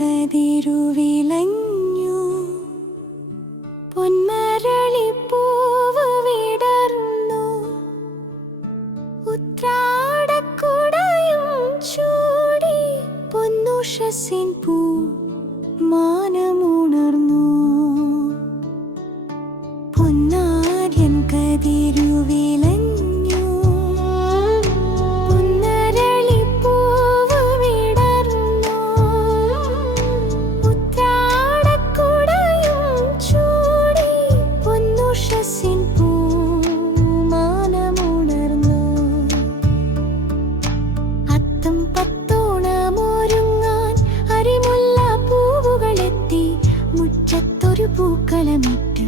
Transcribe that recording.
കതിരുവിലഞ്ഞു പൊന്മരളിപ്പൂവ് വിടർന്നു. ഉത്രാടക്കുടയും ചൂടി പൊന്നുഷസിൻ പൂ മാനമുണർന്നു. പൊന്നാര്യൻ കതിരുവിലഞ്ഞു പൂക്കളമിട്ട്